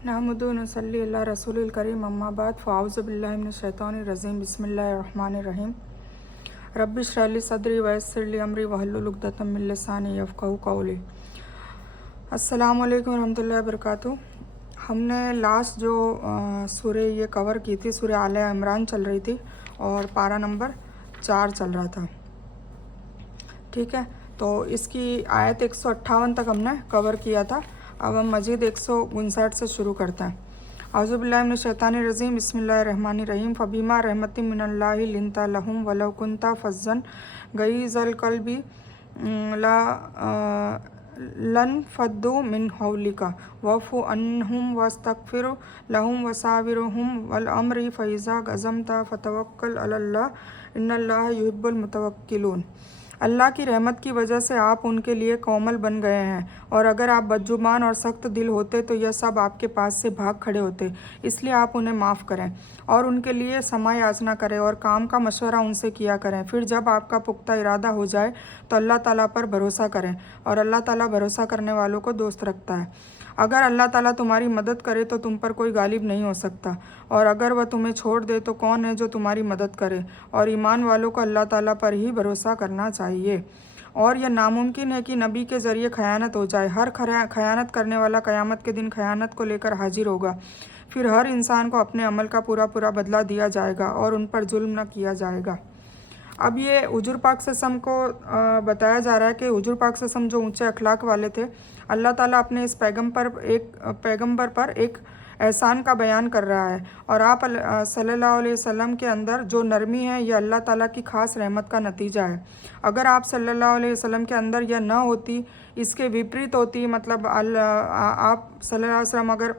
नहमदु व नसल्ली अला रसूलिल करीम अम्मा बाद फ़ाऊज़ु बिल्लाहि मिनश शैतानिर रजीम बिस्मिल्लाहिर रहमानिर रहीम रब्बि इश्रह ली सदरी व यस्सिर ली अमरी वहलुल उक़दतम मिन लिसानी यफ़क़हू क़ौली। अस्सलामु अलैकुम रहमतुल्लाहि व बरकातुहू। हमने लास्ट जो सूरह ये कवर की थी, सूरह आले इमरान चल रही थी और पारा नंबर 4 चल रहा था। ठीक है, तो इसकी आयत 158 तक हमने कवर किया था। अब हम मजीद 159 से शुरू करते हैं। औज़ु बिल्लाहि मिनश शैतानिर रजीम बिस्मिल्लाहिर रहमानिर रहीम फ़बिमा रहमतिम मिनल्लाहि लिन्ता लहुम वलौ कुन्ता फ़ज़्ज़न गलीज़ल क़ल्बि ला लन फ़द्दू मिन हौलिका वफ़ु अन्हुम वस्तग़फ़िर लहुम वसाविरहुम वल अम्रि फ़इज़ा अज़मता फ़तवक्कल अलल्लाह इन्नल्लाह युहिब्बुल मुतवक्किलून। अल्लाह की रहमत की वजह से आप उनके लिए कोमल बन गए हैं, और अगर आप बदजुबान और सख्त दिल होते तो यह सब आपके पास से भाग खड़े होते। इसलिए आप उन्हें माफ़ करें और उनके लिए क्षमा याचना करें और काम का मशवरा उनसे किया करें। फिर जब आपका पुख्ता इरादा हो जाए तो अल्लाह ताला पर भरोसा करें, और अल्लाह ताला भरोसा करने वालों को दोस्त रखता है। अगर अल्लाह ताला तुम्हारी मदद करे तो तुम पर कोई गालिब नहीं हो सकता, और अगर वह तुम्हें छोड़ दे तो कौन है जो तुम्हारी मदद करे। और ईमान वालों को अल्लाह ताला पर ही भरोसा करना चाहिए। और यह नामुमकिन है कि नबी के ज़रिए खयानत हो जाए। हर खयानत करने वाला क़यामत के दिन खयानत को लेकर हाजिर होगा। फिर हर इंसान को अपने अमल का पूरा पूरा बदला दिया जाएगा और उन पर जुल्म न किया जाएगा। अब ये हुजूर पाक सल्लल्लाहु अलैहि वसल्लम को बताया जा रहा है कि हुजूर पाक सल्लल्लाहु अलैहि वसल्लम जो ऊंचे अखलाक वाले थे, अल्लाह ताला अपने इस पैगंबर पर एक एहसान का बयान कर रहा है। और आप सल्लल्लाहु अलैहि वसल्लम के अंदर जो नरमी है यह अल्लाह ताला की ख़ास रहमत का नतीजा है। अगर आप सल्लल्लाहु अलैहि वसल्लम के अंदर यह न होती, इसके विपरीत होती, मतलब आप सल्लल्लाहु अलैहि वसल्लम अगर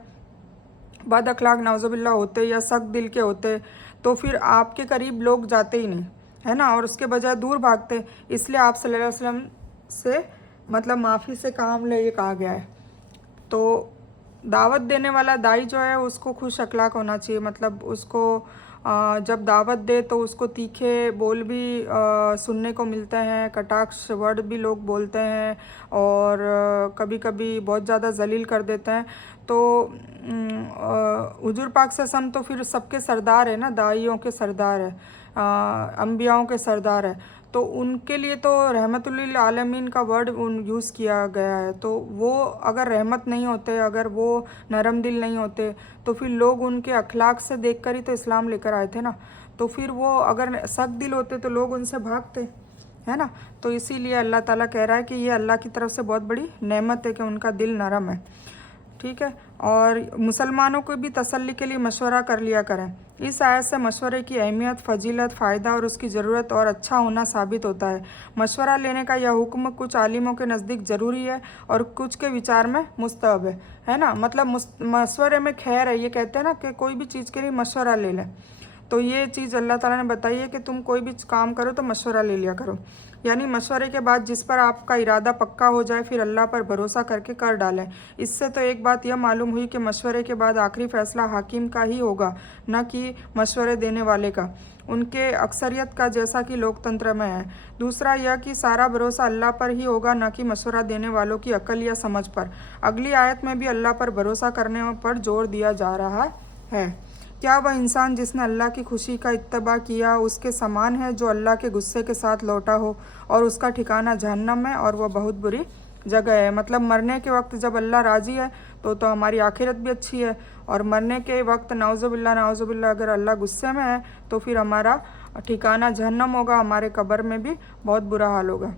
बद अखलाक नाउज़ुबिल्लाह होते या सख्त दिल के होते तो फिर आपके करीब लोग जाते ही नहीं, है ना, और उसके बजाय दूर भागते। इसलिए आप सल्लल्लाहु अलैहि वसल्लम से मतलब माफ़ी से काम ले, ये कहा गया है। तो दावत देने वाला दाई जो है उसको खुश अखलाक होना चाहिए, मतलब उसको जब दावत दे तो उसको तीखे बोल भी सुनने को मिलते हैं, कटाक्ष वर्ड भी लोग बोलते हैं, और कभी कभी बहुत ज़्यादा जलील कर देते हैं। तो हुजूर पाक सल्लल्लाहु अलैहि वसल्लम तो फिर सबके सरदार है ना, दाइयों के सरदार है, अम्बियाओं के सरदार है, तो उनके लिए तो रहमतुल्लिल आलमीन का वर्ड यूज़ किया गया है। तो वो अगर रहमत नहीं होते, अगर वो नरम दिल नहीं होते, तो फिर लोग उनके अखलाक से देखकर ही तो इस्लाम लेकर आए थे ना। तो फिर वो अगर सख्त दिल होते तो लोग उनसे भागते, है ना। तो इसीलिए अल्लाह ताला कह रहा है कि ये अल्लाह की तरफ से बहुत बड़ी नेमत है कि उनका दिल नरम है। ठीक है, और मुसलमानों को भी तसल्ली के लिए मशवरा कर लिया करें। इस आयत से मशवरे की अहमियत, फ़जीलत, फ़ायदा और उसकी ज़रूरत और अच्छा होना साबित होता है। मशवरा लेने का यह हुक्म कुछ आलिमों के नज़दीक ज़रूरी है और कुछ के विचार में मुस्तहब है ना। मतलब मशवरे में खैर है, ये कहते हैं ना कि कोई भी चीज़ के लिए मशवरा ले लें। तो ये चीज़ अल्लाह ताला ने बताई है कि तुम कोई भी काम करो तो मशवरा ले लिया करो, यानी मशवरे के बाद जिस पर आपका इरादा पक्का हो जाए फिर अल्लाह पर भरोसा करके कर डालें। इससे तो एक बात यह मालूम हुई कि मशवरे के बाद आखिरी फ़ैसला हाकिम का ही होगा, न कि मशवरे देने वाले का, उनके अक्सरियत का, जैसा कि लोकतंत्र में है। दूसरा यह कि सारा भरोसा अल्लाह पर ही होगा, न कि मशवरा देने वालों की अक्ल या समझ पर। अगली आयत में भी अल्लाह पर भरोसा करने पर जोर दिया जा रहा है। क्या वह इंसान जिसने अल्लाह की खुशी का इत्तबा किया उसके समान है जो अल्लाह के गुस्से के साथ लौटा हो, और उसका ठिकाना जहन्नम है और वह बहुत बुरी जगह है। मतलब मरने के वक्त जब अल्लाह राज़ी है तो हमारी आखिरत भी अच्छी है, और मरने के वक्त नाउज़ुबिल्लाह अगर अल्लाह गुस्से में है तो फिर हमारा ठिकाना जहन्नम होगा, हमारे कब्र में भी बहुत बुरा हाल होगा।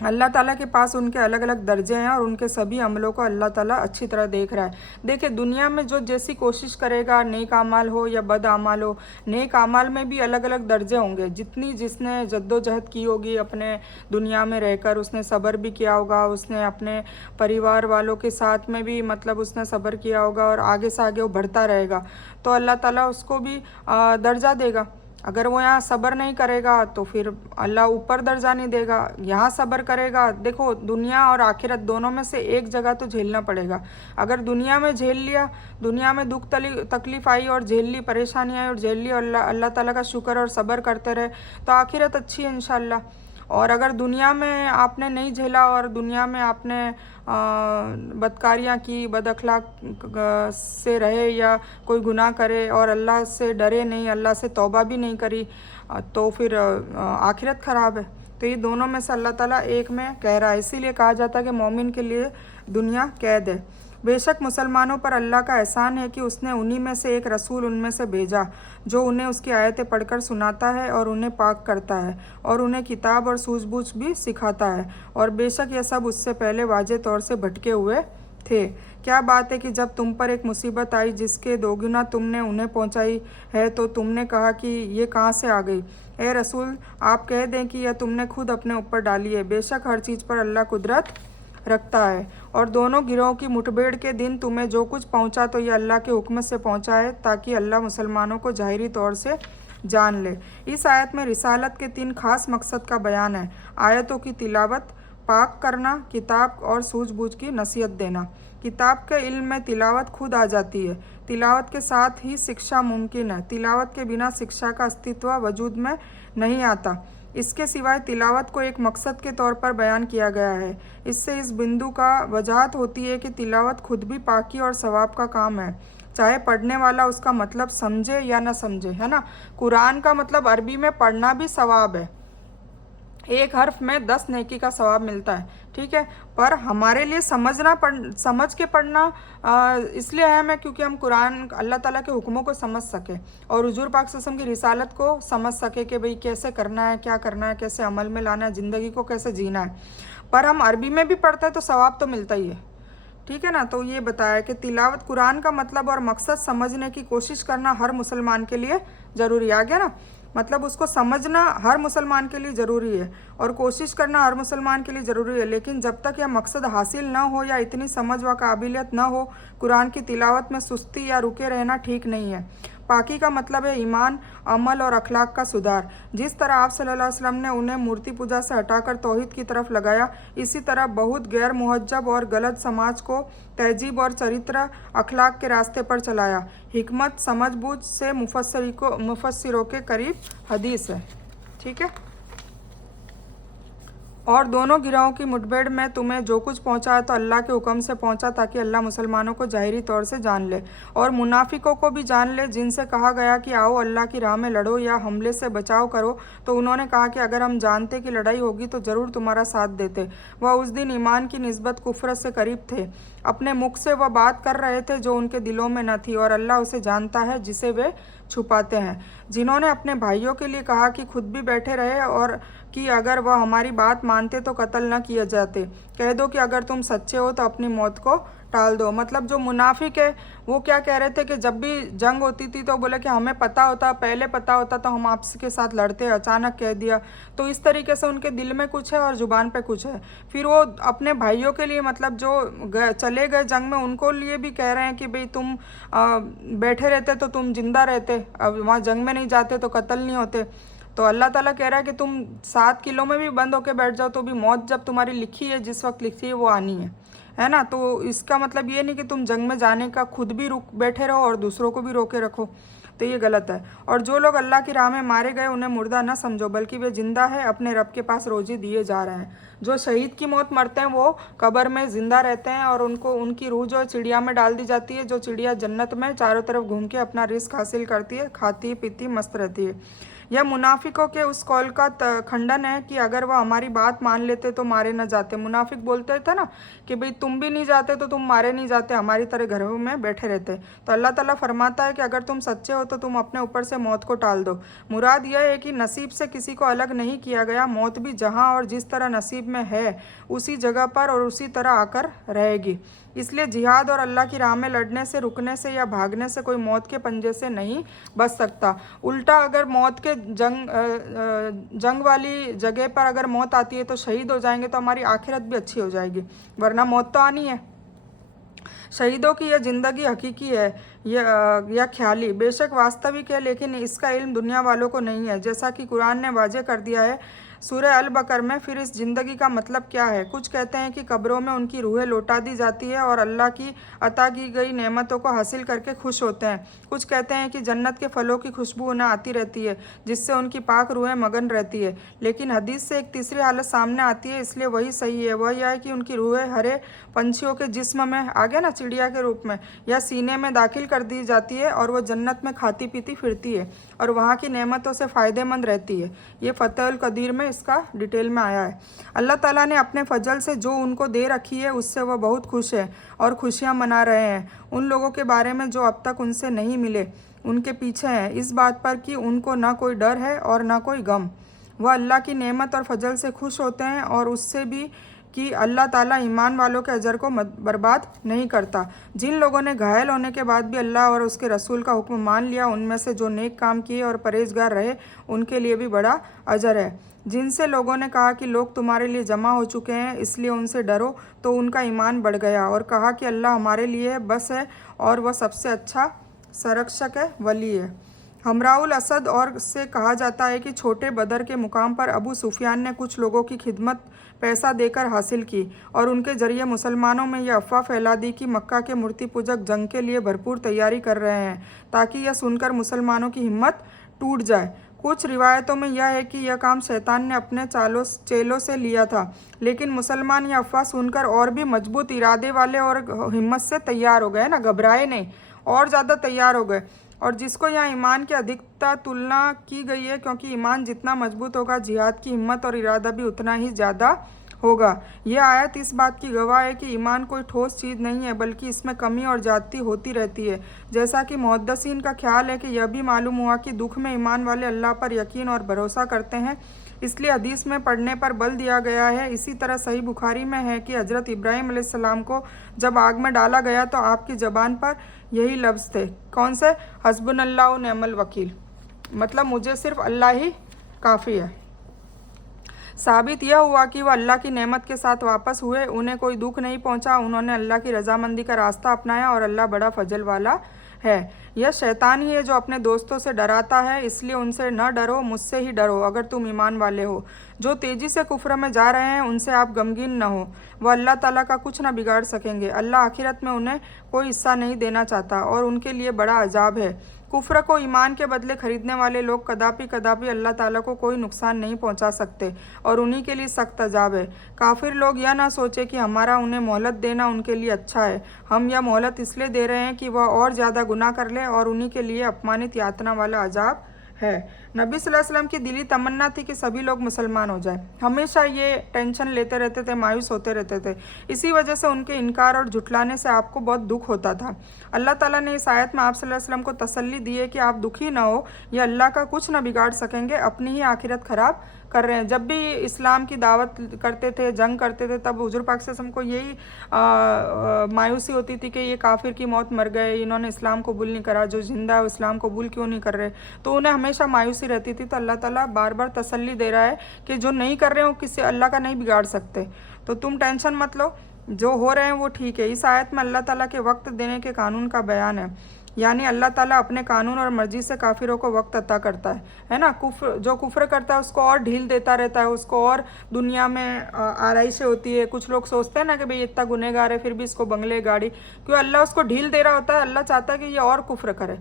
अल्लाह ताला के पास उनके अलग अलग दर्जे हैं और उनके सभी अमलों को अल्लाह ताला अच्छी तरह देख रहा है। देखिए, दुनिया में जो जैसी कोशिश करेगा, नेक अमाल हो या बद अमाल हो, नेक अमाल में भी अलग अलग दर्जे होंगे। जितनी जिसने जद्दोजहद की होगी अपने दुनिया में रहकर, उसने सब्र भी किया होगा, उसने अपने परिवार वालों के साथ में भी मतलब उसने सब्र किया होगा, और आगे से आगे वो बढ़ता रहेगा, तो अल्लाह ताला उसको भी दर्जा देगा। अगर वो यहाँ सब्र नहीं करेगा तो फिर अल्लाह ऊपर दर्जा नहीं देगा। यहाँ सब्र करेगा, देखो दुनिया और आखिरत दोनों में से एक जगह तो झेलना पड़ेगा। अगर दुनिया में झेल लिया, दुनिया में दुख तकलीफ आई और झेल ली, परेशानी आई और झेल ली, और अल्लाह ताला का शुक्र और सब्र करते रहे, तो आखिरत अच्छी है इंशाल्लाह। और अगर दुनिया में आपने नहीं झेला और दुनिया में आपने बदकारियाँ की, बद अखलाक से रहे या कोई गुनाह करे और अल्लाह से डरे नहीं, अल्लाह से तौबा भी नहीं करी, तो फिर आखिरत ख़राब है। तो ये दोनों में से अल्लाह ताला एक में कह रहा है। इसीलिए कहा जाता है कि मोमिन के लिए दुनिया कैद है। बेशक मुसलमानों पर अल्लाह का एहसान है कि उसने उन्हीं में से एक रसूल उनमें से भेजा जो उन्हें उसकी आयतें पढ़कर सुनाता है और उन्हें पाक करता है और उन्हें किताब और सूझबूझ भी सिखाता है, और बेशक यह सब उससे पहले वाज़े तौर से भटके हुए थे। क्या बात है कि जब तुम पर एक मुसीबत आई जिसके दोगुना तुमने उन्हें पहुंचाई है तो तुमने कहा कि ये कहाँ से आ गई। ए रसूल, आप कह दें कि यह तुमने खुद अपने ऊपर डाली है। बेशक हर चीज़ पर अल्लाह कुदरत रखता है। और दोनों गिरोह की मुठभेड़ के दिन तुम्हें जो कुछ पहुंचा तो यह अल्लाह के हुक्म से पहुंचा है, ताकि अल्लाह मुसलमानों को ज़ाहिरी तौर से जान ले। इस आयत में रिसालत के 3 खास मकसद का बयान है। आयतों की तिलावत, पाक करना, किताब और सूझबूझ की नसीहत देना। किताब के इल्म में तिलावत खुद आ जाती है। तिलावत के साथ ही शिक्षा मुमकिन है। तिलावत के बिना शिक्षा का अस्तित्व वजूद में नहीं आता। इसके सिवाय तिलावत को एक मकसद के तौर पर बयान किया गया है। इससे इस बिंदु का वजाहत होती है कि तिलावत खुद भी पाकी और सवाब का काम है, चाहे पढ़ने वाला उसका मतलब समझे या ना समझे, है ना। कुरान का मतलब अरबी में पढ़ना भी सवाब है। एक हर्फ में 10 नेकी का सवाब मिलता है, ठीक है। पर हमारे लिए समझ के पढ़ना इसलिए अहम है क्योंकि हम कुरान अल्लाह ताला के हुक्मों को समझ सके और हुजूर पाक सल्लल्लाहु अलैहि वसल्लम की रिसालत को समझ सके कि भाई कैसे करना है, क्या करना है, कैसे अमल में लाना है, ज़िंदगी को कैसे जीना है। पर हम अरबी में भी पढ़ते हैं तो सवाब तो मिलता ही है, ठीक है ना। तो ये बताया कि तिलावत कुरान का मतलब और मकसद समझने की कोशिश करना हर मुसलमान के लिए ज़रूरी आ गया ना। मतलब उसको समझना हर मुसलमान के लिए ज़रूरी है और कोशिश करना हर मुसलमान के लिए ज़रूरी है। लेकिन जब तक यह मकसद हासिल ना हो या इतनी समझ व काबिलियत ना हो, कुरान की तिलावत में सुस्ती या रुके रहना ठीक नहीं है। पाकी का मतलब है ईमान, अमल और अखलाक का सुधार। जिस तरह आप सल्लल्लाहु अलैहि वसल्लम ने उन्हें मूर्ति पूजा से हटाकर तौहीद की तरफ लगाया, इसी तरह बहुत गैर मुहज्जब और गलत समाज को तहजीब और चरित्र अखलाक के रास्ते पर चलाया। हिकमत समझबूझ से मुफस्सिरों के करीब हदीस है, ठीक है। और दोनों गिरोहों की मुठभेड़ में तुम्हें जो कुछ पहुंचा है तो अल्लाह के हुक्म से पहुंचा, ताकि अल्लाह मुसलमानों को ज़ाहिरी तौर से जान ले और मुनाफिकों को भी जान ले, जिनसे कहा गया कि आओ अल्लाह की राह में लड़ो या हमले से बचाव करो। तो उन्होंने कहा कि अगर हम जानते कि लड़ाई होगी तो ज़रूर तुम्हारा साथ देते। वह उस दिन ईमान की निस्बत कुफ्र से करीब थे। अपने मुख से वह बात कर रहे थे जो उनके दिलों में न थी, और अल्लाह उसे जानता है जिसे वे छुपाते हैं। जिन्होंने अपने भाइयों के लिए कहा कि खुद भी बैठे रहे और कि अगर वह हमारी बात मानते तो कत्ल न किए जाते, कह दो कि अगर तुम सच्चे हो तो अपनी मौत को टाल दो। मतलब जो मुनाफिक है वो क्या कह रहे थे कि जब भी जंग होती थी तो बोले कि हमें पता होता, पहले पता होता तो हम आपके साथ लड़ते, अचानक कह दिया। तो इस तरीके से उनके दिल में कुछ है और ज़ुबान पे कुछ है। फिर वो अपने भाइयों के लिए, मतलब जो चले गए जंग में, उनको लिए भी कह रहे हैं कि भाई तुम बैठे रहते तो तुम जिंदा रहते, अब वहाँ जंग में नहीं जाते तो कत्ल नहीं होते। तो अल्लाह ताला कह रहा है कि तुम 7 किलो में भी बंद होकर बैठ जाओ तो भी मौत जब तुम्हारी लिखी है, जिस वक्त लिखी है वो आनी है ना। तो इसका मतलब ये नहीं कि तुम जंग में जाने का खुद भी रुक बैठे रहो और दूसरों को भी रोके रखो, तो ये गलत है। और जो लोग अल्लाह की राह में मारे गए उन्हें मुर्दा न समझो, बल्कि वे जिंदा है, अपने रब के पास रोजी दिए जा रहे हैं। जो शहीद की मौत मरते हैं वो कब्र में जिंदा रहते हैं और उनको उनकी रूह जो चिड़िया में डाल दी जाती है। जो चिड़िया जन्नत में चारों तरफ घूम के अपना रिस्क हासिल करती है, खाती पीती मस्त रहती है। यह मुनाफिकों के उस कौल का खंडन है कि अगर वह हमारी बात मान लेते तो मारे न जाते। मुनाफिक बोलते थे ना कि भाई तुम भी नहीं जाते तो तुम मारे नहीं जाते, हमारी तरह घरों में बैठे रहते। तो अल्लाह ताला फरमाता है कि अगर तुम सच्चे हो तो तुम अपने ऊपर से मौत को टाल दो। मुराद यह है कि नसीब से किसी को अलग नहीं किया गया। मौत भी जहाँ और जिस तरह नसीब में है उसी जगह पर और उसी तरह आकर रहेगी। इसलिए जिहाद और अल्लाह की राह में लड़ने से, रुकने से या भागने से कोई मौत के पंजे से नहीं बच सकता। उल्टा अगर मौत के जंग वाली जगह पर अगर मौत आती है तो शहीद हो जाएंगे तो हमारी आखिरत भी अच्छी हो जाएगी, वरना मौत तो आनी है। शहीदों की यह ज़िंदगी हकीकी है या ख्याली, बेशक वास्तविक है, लेकिन इसका इल्म दुनिया वालों को नहीं है। जैसा कि कुरान ने वाज़े कर दिया है, सूरह अल बकर में फिर इस ज़िंदगी का मतलब क्या है। कुछ कहते हैं कि कब्रों में उनकी रूहें लौटा दी जाती है और अल्लाह की अता की गई नेमतों को हासिल करके खुश होते हैं। कुछ कहते हैं कि जन्नत के फलों की खुशबू उन्हें आती रहती है जिससे उनकी पाक रूहें मगन रहती है। लेकिन हदीस से एक तीसरी हालत सामने आती है, इसलिए वही सही है। वह यह है कि उनकी रूहें हरे पंछियों के जिस्म में आ गया ना, चिड़िया के रूप में, या सीने में दाखिल कर दी जाती है और वह जन्नत में खाती पीती फिरती है और वहाँ की नेमतों से फ़ायदेमंद रहती है। ये फ़तहुल कदीर में इसका डिटेल में आया है। अल्लाह ताला ने अपने फजल से जो उनको दे रखी है उससे वह बहुत खुश है और खुशियाँ मना रहे हैं। उन लोगों के बारे में जो अब तक उनसे नहीं मिले उनके पीछे हैं इस बात पर कि उनको ना कोई डर है और ना कोई गम। वह अल्लाह की नेमत और फजल से खुश होते हैं और उससे भी कि अल्लाह ताला ईमान वालों के अजर को बर्बाद नहीं करता। जिन लोगों ने घायल होने के बाद भी अल्लाह और उसके रसूल का हुक्म मान लिया, उनमें से जो नेक काम किए और परहेजगार रहे, उनके लिए भी बड़ा अजर है। जिनसे लोगों ने कहा कि लोग तुम्हारे लिए जमा हो चुके हैं इसलिए उनसे डरो, तो उनका ईमान बढ़ गया और कहा कि अल्लाह हमारे लिए बस है और वह सबसे अच्छा संरक्षक है, वली है। हमराउल असद और से कहा जाता है कि छोटे बदर के मुकाम पर अबू सुफियान ने कुछ लोगों की खिदमत पैसा देकर हासिल की और उनके जरिए मुसलमानों में यह अफवाह फैला दी कि मक्का के मूर्ति पूजक जंग के लिए भरपूर तैयारी कर रहे हैं, ताकि यह सुनकर मुसलमानों की हिम्मत टूट जाए। कुछ रिवायतों में यह है कि यह काम शैतान ने अपने चेलों से लिया था, लेकिन मुसलमान यह अफवाह सुनकर और भी मजबूत इरादे वाले और हिम्मत से तैयार हो गए ना, घबराए नहीं, और ज़्यादा तैयार हो गए। और जिसको यहाँ ईमान की अधिकता तुलना की गई है, क्योंकि ईमान जितना मजबूत होगा जिहाद की हिम्मत और इरादा भी उतना ही ज़्यादा होगा। यह आयत इस बात की गवाह है कि ईमान कोई ठोस चीज़ नहीं है, बल्कि इसमें कमी और ज्यादती होती रहती है। जैसा कि मुहद्दिसीन का ख्याल है कि यह भी मालूम हुआ कि दुख में ईमान वाले अल्लाह पर यकीन और भरोसा करते हैं, इसलिए हदीस में पढ़ने पर बल दिया गया है। इसी तरह सही बुखारी में है कि हज़रत इब्राहीम अलैहिस्सलाम को जब आग में डाला गया तो आपकी ज़बान पर यही लफ्ज़ थे, कौन से? हस्बुनल्लाहु निअमल वकील, मतलब मुझे सिर्फ अल्लाह ही काफ़ी है। साबित यह हुआ कि वह अल्लाह की नेमत के साथ वापस हुए, उन्हें कोई दुख नहीं पहुंचा, उन्होंने अल्लाह की रजामंदी का रास्ता अपनाया और अल्लाह बड़ा फजल वाला है। यह शैतान ही है जो अपने दोस्तों से डराता है, इसलिए उनसे न डरो, मुझसे ही डरो अगर तुम ईमान वाले हो। जो तेज़ी से कुफ्र में जा रहे हैं उनसे आप गमगीन न हो, वह अल्लाह ताला का कुछ न बिगाड़ सकेंगे। अल्लाह आखिरत में उन्हें कोई हिस्सा नहीं देना चाहता और उनके लिए बड़ा अजाब है। कुफ्र को ईमान के बदले खरीदने वाले लोग कदापि कदापि अल्लाह ताला को कोई नुकसान नहीं पहुंचा सकते और उन्हीं के लिए सख्त अजाब है। काफिर लोग यह ना सोचे कि हमारा उन्हें मोहलत देना उनके लिए अच्छा है, हम यह मोहलत इसलिए दे रहे हैं कि वह और ज़्यादा गुनाह कर ले और उन्हीं के लिए अपमानित यातना वाला अजाब है। नबी सल्लल्लाहु अलैहि वसल्लम की दिली तमन्ना थी कि सभी लोग मुसलमान हो जाए। हमेशा ये टेंशन लेते रहते थे, मायूस होते रहते थे। इसी वजह से उनके इनकार और झुटलाने से आपको बहुत दुख होता था। अल्लाह ताला ने इस आयत में आप सल्लल्लाहु अलैहि वसल्लम को तसल्ली दी है कि आप दुखी ना हो, ये अल्लाह का कुछ ना बिगाड़ सकेंगे, अपनी ही आखिरत ख़राब कर रहे हैं। जब भी इस्लाम की दावत करते थे, जंग करते थे, तब हुजूर पाक सल्लल्लाहु अलैहि वसल्लम को यही मायूसी होती थी कि ये काफिर की मौत मर गए, इन्होंने इस्लाम कबूल नहीं करा, जो जिंदा है वो इस्लाम कबूल क्यों नहीं कर रहे। तो उन्हें हमेशा मायूसी रहती थी। तो अल्लाह ताला बार बार तसल्ली दे रहा है कि जो नहीं कर रहे हो किसी अल्लाह का नहीं बिगाड़ सकते, तो तुम टेंशन मत लो, जो हो रहे हैं वो ठीक है। इस आयत में अल्लाह ताला के वक्त देने के कानून का बयान है, यानी अल्लाह ताला अपने कानून और मर्जी से काफिरों को वक्त अता करता है ना। जो कुफ्र करता है उसको और ढील देता रहता है, उसको और दुनिया में आराइशें होती है। कुछ लोग सोचते हैं ना कि भाई इतना गुनहगार है फिर भी इसको बंगले गाड़ी, क्यों? अल्लाह उसको ढील दे रहा होता है। अल्लाह चाहता है कि ये और कुफ्र करे,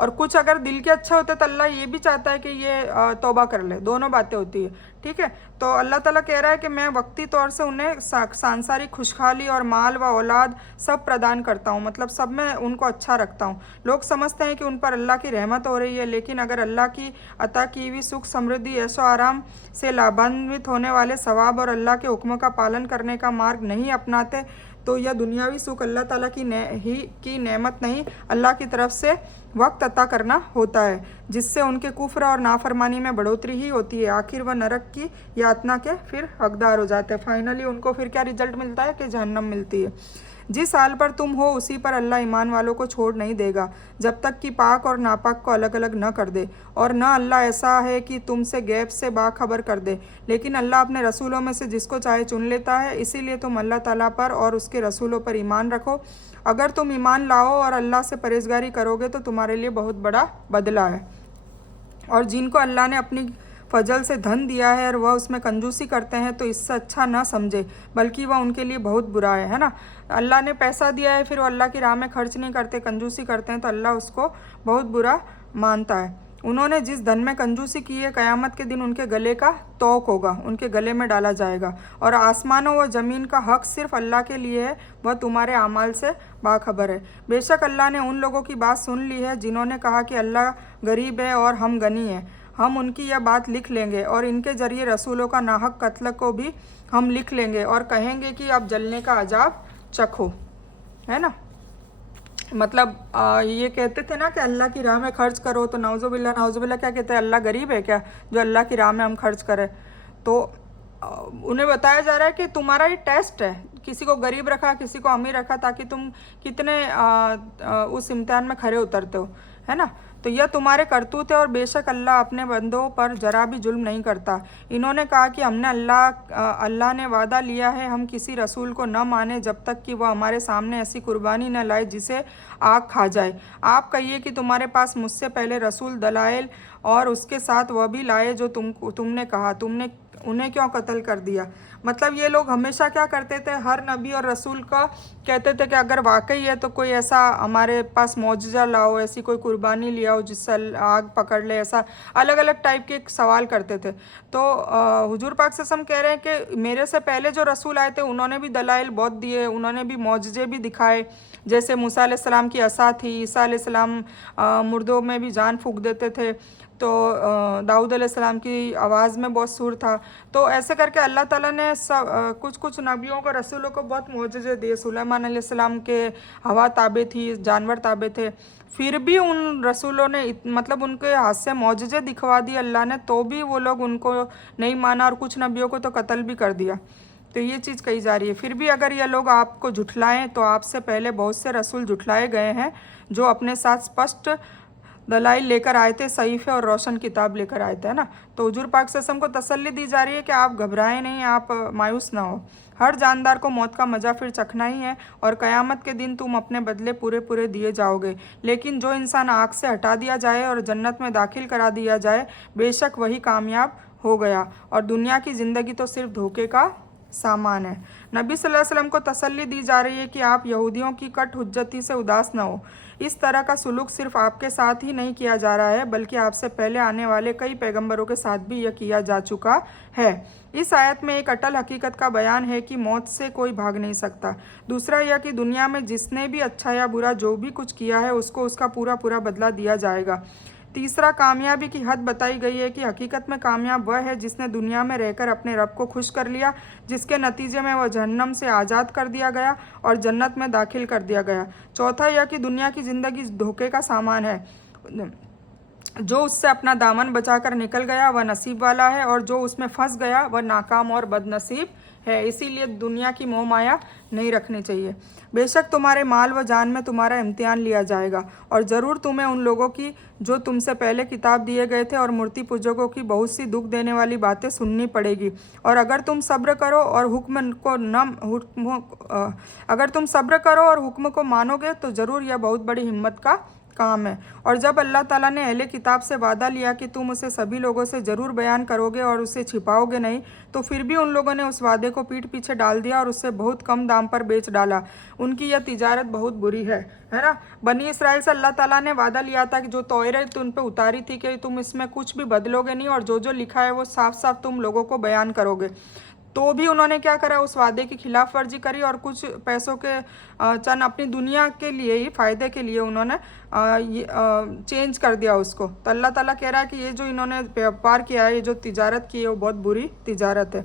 और कुछ अगर दिल के अच्छा होता है तो अल्लाह ये भी चाहता है कि ये तौबा कर ले, दोनों बातें होती है, ठीक है। तो अल्लाह ताला कह रहा है कि मैं वक्ती तौर से उन्हें सांसारिक खुशहाली और माल व औलाद सब प्रदान करता हूँ, मतलब सब में उनको अच्छा रखता हूँ। लोग समझते हैं कि उन पर अल्लाह की रहमत हो रही है, लेकिन अगर अल्लाह की अता की हुई सुख समृद्धि ऐशो आराम से लाभान्वित होने वाले सवाब और अल्लाह के हुक्मों का पालन करने का मार्ग नहीं अपनाते, तो यह दुनियावी सुख अल्लाह ताला की नेमत नहीं, अल्लाह की तरफ से वक्त अता करना होता है, जिससे उनके कुफ्र और नाफरमानी में बढ़ोतरी ही होती है। आखिर वह नरक की यातना के फिर हकदार हो जाते हैं। फाइनली उनको फिर क्या रिजल्ट मिलता है कि जहन्नम मिलती है। जिस हाल पर तुम हो उसी पर अल्लाह ईमान वालों को छोड़ नहीं देगा, जब तक कि पाक और नापाक को अलग अलग न कर दे, और न अल्लाह ऐसा है कि तुमसे गैब से बाखबर कर दे, लेकिन अल्लाह अपने रसूलों में से जिसको चाहे चुन लेता है। इसीलिए तुम अल्लाह ताला पर और उसके रसूलों पर ईमान रखो। अगर तुम ईमान लाओ और अल्लाह से परहेजगारी करोगे तो तुम्हारे लिए बहुत बड़ा बदला है। और जिनको अल्लाह ने अपनी फजल से धन दिया है और वह उसमें कंजूसी करते हैं तो इससे अच्छा ना समझे, बल्कि वह उनके लिए बहुत बुरा है ना। अल्लाह ने पैसा दिया है, फिर वो अल्लाह की राह में खर्च नहीं करते, कंजूसी करते हैं, तो अल्लाह उसको बहुत बुरा मानता है। उन्होंने जिस धन में कंजूसी की है, क़यामत के दिन उनके गले का तौक होगा, उनके गले में डाला जाएगा। और आसमानों व ज़मीन का हक सिर्फ अल्लाह के लिए है, वह तुम्हारे अमाल से बाखबर है। बेशक अल्लाह ने उन लोगों की बात सुन ली है जिन्होंने कहा कि अल्लाह गरीब है और हम गनी हैं। हम उनकी यह बात लिख लेंगे और इनके ज़रिए रसूलों का नाहक कत्ल को भी हम लिख लेंगे और कहेंगे कि अब जलने का अजाब चखो, है ना। मतलब ये कहते थे ना कि अल्लाह की राह में खर्च करो, तो नाउजुबिल्ला क्या कहते हैं, अल्लाह गरीब है क्या जो अल्लाह की राह में हम खर्च करें। तो उन्हें बताया जा रहा है कि तुम्हारा ये टेस्ट है, किसी को गरीब रखा, किसी को अमीर रखा, ताकि तुम कितने उस इम्तिहान में खरे उतरते हो, है ना। तो यह तुम्हारे करतूत है और बेशक अल्लाह अपने बंदों पर जरा भी जुल्म नहीं करता। इन्होंने कहा कि हमने अल्लाह ने वादा लिया है हम किसी रसूल को न माने जब तक कि वह हमारे सामने ऐसी कुर्बानी न लाए जिसे आग खा जाए। आप कहिए कि तुम्हारे पास मुझसे पहले रसूल दलाइल और उसके साथ वह भी लाए जो तुमने कहा, तुमने उन्हें क्यों कत्ल कर दिया। मतलब ये लोग हमेशा क्या करते थे, हर नबी और रसूल का कहते थे कि अगर वाकई है तो कोई ऐसा हमारे पास मौजज़ा लाओ, ऐसी कोई कुर्बानी ले आओ जिससे आग पकड़ ले, ऐसा अलग अलग टाइप के सवाल करते थे। तो हुजूर पाक सल्लल्लाहु अलैहि वसल्लम कह रहे हैं कि मेरे से पहले जो रसूल आए थे उन्होंने भी दलाइल बहुत दिए, उन्होंने भी मौजज़े भी दिखाए, जैसे मूसा अलैहिस्सलाम की असा थी, ईसा अलैहिस्सलाम मुर्दों में भी जान फूंक देते थे, तो दाऊद अलैहिस्सलाम की आवाज़ में बहुत सुर था। तो ऐसे करके अल्लाह ताला ने सब कुछ कुछ नबियों को, रसूलों को बहुत मौजज़े दिए। सुलेमान अलैहिस्सलाम के हवा ताबे थी, जानवर ताबे थे, फिर भी उन रसूलों ने मतलब उनके हाथ से मौजज़े दिखवा दिए अल्लाह ने, तो भी वो लोग उनको नहीं माना और कुछ नबियों को तो कत्ल भी कर दिया। तो ये चीज़ कही जा रही है। फिर भी अगर ये लोग आपको झुठलाएं तो आपसे पहले बहुत से रसूल झुठलाए गए हैं जो अपने साथ स्पष्ट दलाइल लेकर आए थे, सहीफ़े और रोशन किताब लेकर आए थे, है ना। तो हुजूर पाक सल्लल्लाहु अलैहि वसल्लम को तसल्ली दी जा रही है कि आप घबराएं नहीं, आप मायूस ना हो। हर जानदार को मौत का मज़ा फिर चखना ही है और क़यामत के दिन तुम अपने बदले पूरे पूरे दिए जाओगे। लेकिन जो इंसान आग से हटा दिया जाए और जन्नत में दाखिल करा दिया जाए, बेशक वही कामयाब हो गया और दुनिया की ज़िंदगी तो सिर्फ धोखे का सामान है। नबी सल्लल्लाहु अलैहि वसल्लम को तसल्ली दी जा रही है कि आप यहूदियों की कट हुज्जती से उदास न हो। इस तरह का सुलूक सिर्फ आपके साथ ही नहीं किया जा रहा है, बल्कि आपसे पहले आने वाले कई पैगंबरों के साथ भी यह किया जा चुका है। इस आयत में एक अटल हकीकत का बयान है कि मौत से कोई भाग नहीं सकता। दूसरा यह कि दुनिया में जिसने भी अच्छा या बुरा जो भी कुछ किया है उसको उसका पूरा पूरा बदला दिया जाएगा। तीसरा, कामयाबी की हद बताई गई है कि हकीकत में कामयाब वह है जिसने दुनिया में रहकर अपने रब को खुश कर लिया, जिसके नतीजे में वह जहन्नम से आज़ाद कर दिया गया और जन्नत में दाखिल कर दिया गया। चौथा यह कि दुनिया की ज़िंदगी धोखे का सामान है, जो उससे अपना दामन बचाकर निकल गया वह नसीब वाला है और जो उसमें फंस गया वह नाकाम और बदनसीब है। इसीलिए दुनिया की मोह माया नहीं रखनी चाहिए। बेशक तुम्हारे माल व जान में तुम्हारा इम्तिहान लिया जाएगा और ज़रूर तुम्हें उन लोगों की जो तुमसे पहले किताब दिए गए थे और मूर्ति पूजकों की बहुत सी दुख देने वाली बातें सुननी पड़ेगी। और अगर तुम सब्र करो और हुक्म को मानोगे तो ज़रूर यह बहुत बड़ी हिम्मत का काम है। और जब अल्लाह ताला ने अहले किताब से वादा लिया कि तुम उसे सभी लोगों से ज़रूर बयान करोगे और उसे छिपाओगे नहीं, तो फिर भी उन लोगों ने उस वादे को पीठ पीछे डाल दिया और उससे बहुत कम दाम पर बेच डाला। उनकी यह तिजारत बहुत बुरी है ना। बनी इसराइल से अल्लाह ताला ने वादा लिया था कि जो तौरात उन पे उतारी थी कि तुम इसमें कुछ भी बदलोगे नहीं और जो जो लिखा है वो साफ साफ तुम लोगों को बयान करोगे। तो भी उन्होंने क्या करा, उस वादे की खिलाफ वर्जी करी और कुछ पैसों के चंद अपनी दुनिया के लिए ही फ़ायदे के लिए उन्होंने चेंज कर दिया उसको। तो अल्लाह ताला कह रहा है कि ये जो इन्होंने व्यापार किया है, ये जो तिजारत की है वो बहुत बुरी तिजारत है।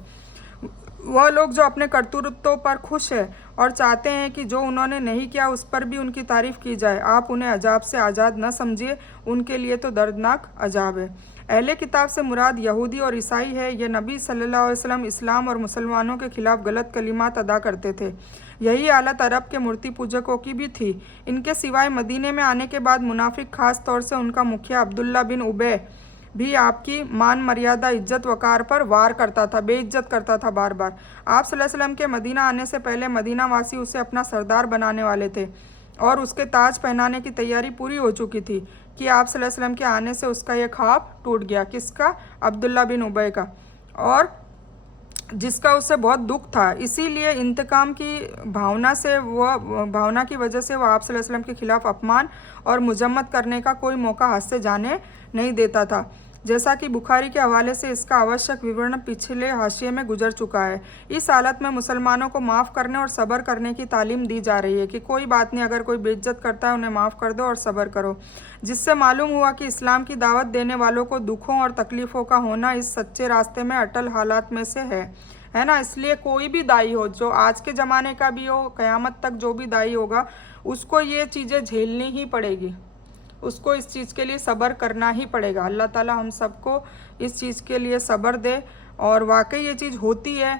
वह लोग जो अपने करतूतों पर खुश है और चाहते हैं कि जो उन्होंने नहीं किया उस पर भी उनकी तारीफ़ की जाए, आप उन्हें अजाब से आज़ाद न समझिए, उनके लिए तो दर्दनाक अजाब है। अहले किताब से मुराद यहूदी और ईसाई है। ये नबी सल्लल्लाहु अलैहि वसल्लम इस्लाम और मुसलमानों के खिलाफ गलत कलिमात अदा करते थे। यही हालत अरब के मूर्ति पूजकों की भी थी। इनके सिवाय मदीने में आने के बाद मुनाफिक, खास तौर से उनका मुखिया अब्दुल्ला बिन उबे भी आपकी मान मर्यादा, इज्जत वकार पर वार करता था, बेइज्जत करता था बार बार। आप सल्लल्लाहु अलैहि वसल्लम के मदीना आने से पहले मदीना वासी उसे अपना सरदार बनाने वाले थे। और उसके ताज पहनाने की तैयारी पूरी हो चुकी थी कि आप सल्लल्लाहु अलैहि वसल्लम के आने से उसका यह ख्वाब टूट गया। किसका? अब्दुल्ला बिन उबय का, और जिसका उसे बहुत दुख था। इसीलिए इंतकाम की भावना की वजह से वह आप सल्लल्लाहु अलैहि वसल्लम के खिलाफ अपमान और मजम्मत करने का कोई मौका हाथ से जाने नहीं देता था। जैसा कि बुखारी के हवाले से इसका आवश्यक विवरण पिछले हाशिए में गुजर चुका है। इस हालत में मुसलमानों को माफ़ करने और सब्र करने की तालीम दी जा रही है कि कोई बात नहीं, अगर कोई बेइज्जत करता है उन्हें माफ़ कर दो और सब्र करो। जिससे मालूम हुआ कि इस्लाम की दावत देने वालों को दुखों और तकलीफ़ों का होना इस सच्चे रास्ते में अटल हालात में से है ना। इसलिए कोई भी दाई हो, जो आज के ज़माने का भी हो, क़यामत तक जो भी दाई होगा, उसको ये चीज़ें झेलनी ही पड़ेगी, उसको इस चीज़ के लिए सब्र करना ही पड़ेगा। अल्लाह ताला हम सबको इस चीज़ के लिए सब्र दे। और वाकई ये चीज़ होती है,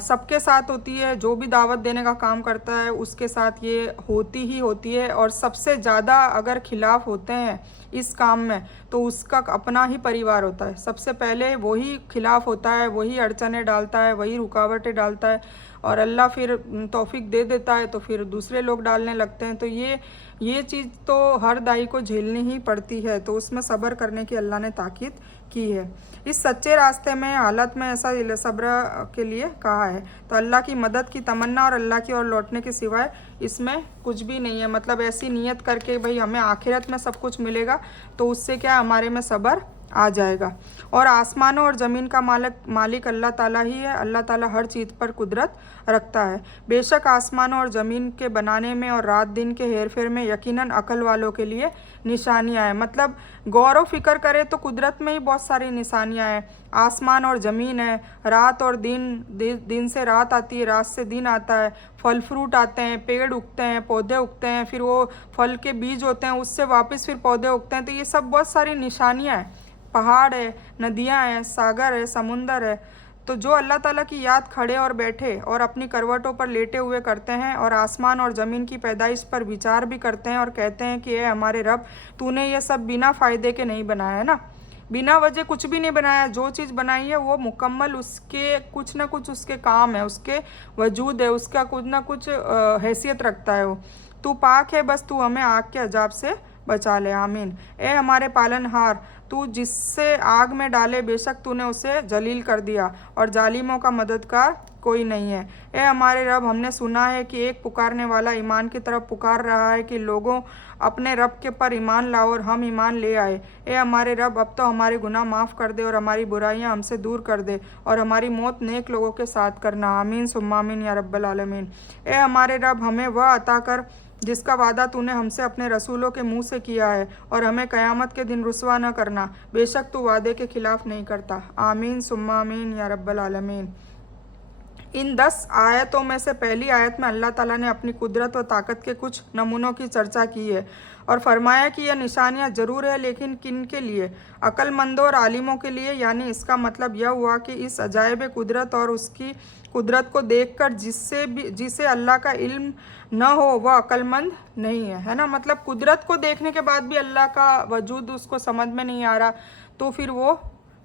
सबके साथ होती है। जो भी दावत देने का काम करता है उसके साथ ये होती ही होती है। और सबसे ज़्यादा अगर खिलाफ होते हैं इस काम में तो उसका अपना ही परिवार होता है। सबसे पहले वही खिलाफ होता है, वही अड़चने डालता है, वही रुकावटें डालता है, और अल्लाह फिर तौफीक दे देता है तो फिर दूसरे लोग डालने लगते हैं। तो ये चीज़ तो हर दाई को झेलनी ही पड़ती है, तो उसमें सब्र करने की अल्लाह ने ताकीद की है। इस सच्चे रास्ते में हालत में ऐसा सब्र के लिए कहा है। तो अल्लाह की मदद की तमन्ना और अल्लाह की ओर लौटने के सिवाय इसमें कुछ भी नहीं है। मतलब ऐसी नीयत करके भाई हमें आखिरत में सब कुछ मिलेगा, तो उससे क्या हमारे में सब्र आ जाएगा। और आसमानों और ज़मीन का मालिक अल्लाह ताला ही है। अल्लाह ताला हर चीज़ पर कुदरत रखता है। बेशक आसमानों और ज़मीन के बनाने में और रात दिन के हेर फेर में यकीनन अकल वालों के लिए निशानियाँ हैं। मतलब गौर व फिक्र करें तो कुदरत में ही बहुत सारी निशानियाँ हैं। आसमान और ज़मीन है, रात और दिन से रात आती है, रात से दिन आता है, फल फ्रूट आते हैं, पेड़ उगते हैं, पौधे उगते हैं, फिर वो फल के बीज होते हैं, उससे वापस फिर पौधे उगते हैं। तो ये सब बहुत सारी निशानियाँ हैं। पहाड़ है, नदियाँ हैं, सागर है, समुंदर है। तो जो अल्लाह ताला की याद खड़े और बैठे और अपनी करवटों पर लेटे हुए करते हैं और आसमान और ज़मीन की पैदाइश पर विचार भी करते हैं और कहते हैं कि ये हमारे रब, तूने ये सब बिना फ़ायदे के नहीं बनाया है ना, बिना वजह कुछ भी नहीं बनाया। जो चीज़ बनाई है वो मुकम्मल, उसके कुछ ना कुछ उसके काम है, उसके वजूद है, उसका कुछ ना कुछ हैसियत रखता है वो। तू पाक है, बस तू हमें आग के अजाब से बचा ले, आमीन। ए हमारे पालनहार, तू जिससे आग में डाले बेशक तूने उसे जलील कर दिया और जालिमों का मददगार कोई नहीं है। ए हमारे रब, हमने सुना है कि एक पुकारने वाला ईमान की तरफ पुकार रहा है कि लोगों अपने रब के पर ईमान लाओ, और हम ईमान ले आए। ए हमारे रब, अब तो हमारे गुनाह माफ़ कर दे और हमारी बुराइयां हमसे दूर कर दे और हमारी मौत नेक लोगों के साथ करना, आमीन सुम्मा आमीन या रब्बल आलमीन। ए हमारे रब, हमें वह अता कर जिसका वादा तूने हमसे अपने रसूलों के मुंह से किया है, और हमें क़यामत के दिन रुसवा न करना, बेशक तू वादे के खिलाफ नहीं करता, आमीन सुम्मा आमीन या रब्बल आलमीन। इन 10 आयतों में से पहली आयत में अल्लाह ताला ने अपनी कुदरत और ताकत के कुछ नमूनों की चर्चा की है और फरमाया कि यह निशानियाँ ज़रूर है, लेकिन किन के लिए? अक्लमंदों और आलिमों के लिए। यानी इसका मतलब यह हुआ कि इस अजायब कुदरत और उसकी कुदरत को देखकर जिसे अल्लाह का इल्म न हो वह अक्लमंद नहीं है ना। मतलब कुदरत को देखने के बाद भी अल्लाह का वजूद उसको समझ में नहीं आ रहा, तो फिर वो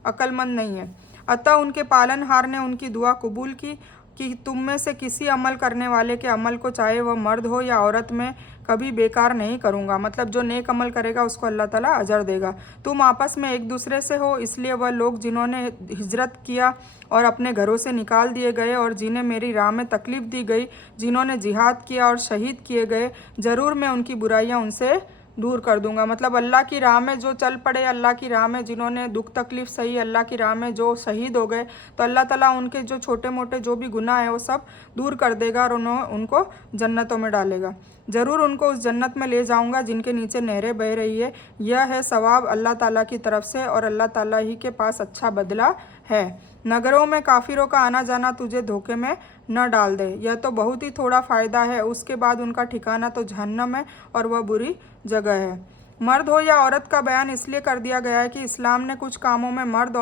अक्लमंद नहीं है। अतः उनके पालनहार ने उनकी दुआ कबूल की कि तुम में से किसी अमल करने वाले के अमल को, चाहे वह मर्द हो या औरत, में कभी बेकार नहीं करूँगा। मतलब जो नेक अमल करेगा उसको अल्लाह ताला अजर देगा। तुम आपस में एक दूसरे से हो, इसलिए वह लोग जिन्होंने हिजरत किया और अपने घरों से निकाल दिए गए और जिन्हें मेरी राह में तकलीफ़ दी गई, जिन्होंने जिहाद किया और शहीद किए गए, ज़रूर मैं उनकी बुराइयाँ उनसे दूर कर दूंगा। मतलब अल्लाह की राह में जो चल पड़े, अल्लाह की राह में जिन्होंने दुख तकलीफ़ सही, अल्लाह की राह में जो शहीद हो गए, तो अल्लाह ताला उनके जो छोटे मोटे जो भी गुनाह है वो सब दूर कर देगा और उनको जन्नतों में डालेगा। ज़रूर उनको उस जन्नत में ले जाऊंगा जिनके नीचे नहरें बह रही है। यह है सवाब अल्लाह ताला की तरफ से और अल्लाह ताला ही के पास अच्छा बदला है। नगरों में काफिरों का आना जाना तुझे धोखे में न डाल दे, यह तो बहुत ही थोड़ा फ़ायदा है, उसके बाद उनका ठिकाना तो जहन्नम है और वह बुरी जगह है। मर्द हो या औरत का बयान इसलिए कर दिया गया है कि इस्लाम ने कुछ कामों में मर्द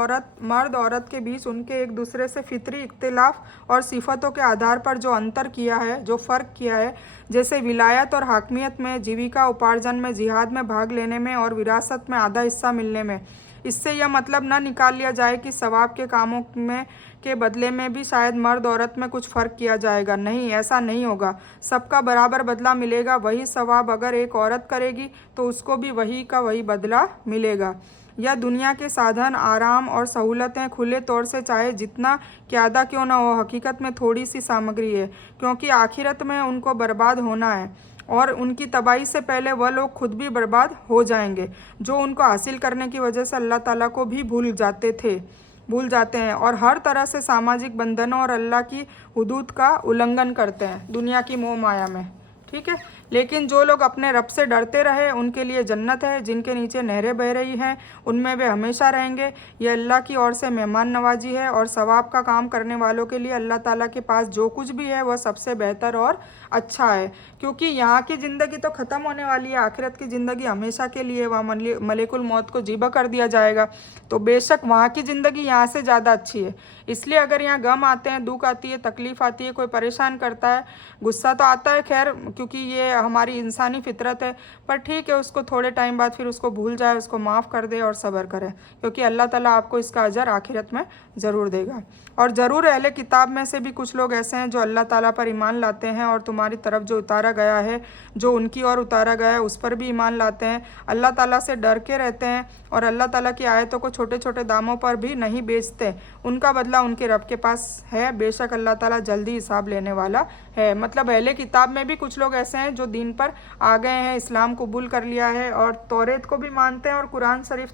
औरत के बीच उनके एक दूसरे से फितरी इख्तिलाफ और सिफतों के आधार पर जो अंतर किया है, जो फ़र्क किया है, जैसे विलायत और हाकमियत में, जीविका उपार्जन में, जिहाद में भाग लेने में और विरासत में आधा हिस्सा मिलने में। इससे यह मतलब ना निकाल लिया जाए कि सवाब के कामों में के बदले में भी शायद मर्द औरत में कुछ फ़र्क किया जाएगा। नहीं, ऐसा नहीं होगा। सबका बराबर बदला मिलेगा। वही सवाब अगर एक औरत करेगी तो उसको भी वही का वही बदला मिलेगा। यह दुनिया के साधन, आराम और सहूलतें खुले तौर से चाहे जितना क्यादा क्यों ना हो, हकीकत में थोड़ी सी सामग्री है, क्योंकि आखिरत में उनको बर्बाद होना है और उनकी तबाही से पहले वह लोग खुद भी बर्बाद हो जाएंगे जो उनको हासिल करने की वजह से अल्लाह ताला को भी भूल जाते हैं और हर तरह से सामाजिक बंधनों और अल्लाह की हुदूद का उल्लंघन करते हैं दुनिया की मोह माया में। ठीक है, लेकिन जो लोग अपने रब से डरते रहे उनके लिए जन्नत है जिनके नीचे नहरें बह रही हैं, उनमें वे हमेशा रहेंगे। ये अल्लाह की ओर से मेहमान नवाजी है और सवाब का काम करने वालों के लिए अल्लाह ताला के पास जो कुछ भी है वह सबसे बेहतर और अच्छा है, क्योंकि यहाँ की ज़िंदगी तो ख़त्म होने वाली है, आखिरत की ज़िंदगी हमेशा के लिए, वहाँ मलेकुल मौत को ज़िबा कर दिया जाएगा। तो बेशक वहाँ की ज़िंदगी यहाँ से ज़्यादा अच्छी है। इसलिए अगर यहाँ गम आते हैं, दुख आती है, तकलीफ़ आती है, कोई परेशान करता है, गुस्सा तो आता है खैर, क्योंकि ये हमारी इंसानी फितरत है, पर ठीक है, उसको थोड़े टाइम बाद फिर उसको भूल जाए, उसको माफ़ कर दे और सब्र करे, क्योंकि अल्लाह ताला आपको इसका अजर आखिरत में ज़रूर देगा। और ज़रूर अहले किताब में से भी कुछ लोग ऐसे हैं जो अल्लाह ताला पर ईमान लाते हैं और तुम्हारी तरफ जो उतारा गया है, जो उनकी ओर उतारा गया है, उस पर भी ईमान लाते हैं, अल्लाह ताला से डर के रहते हैं और अल्लाह ताला की आयतों को छोटे छोटे दामों पर भी नहीं बेचते। उनका बदला उनके रब के पास है, बेशक अल्लाह ताला जल्दी हिसाब लेने वाला है। मतलब अहले किताब में भी कुछ लोग ऐसे हैं जो दीन पर आ गए हैं, इस्लाम कबूल कर लिया है और तौरेत को भी मानते हैं और कुरान शरीफ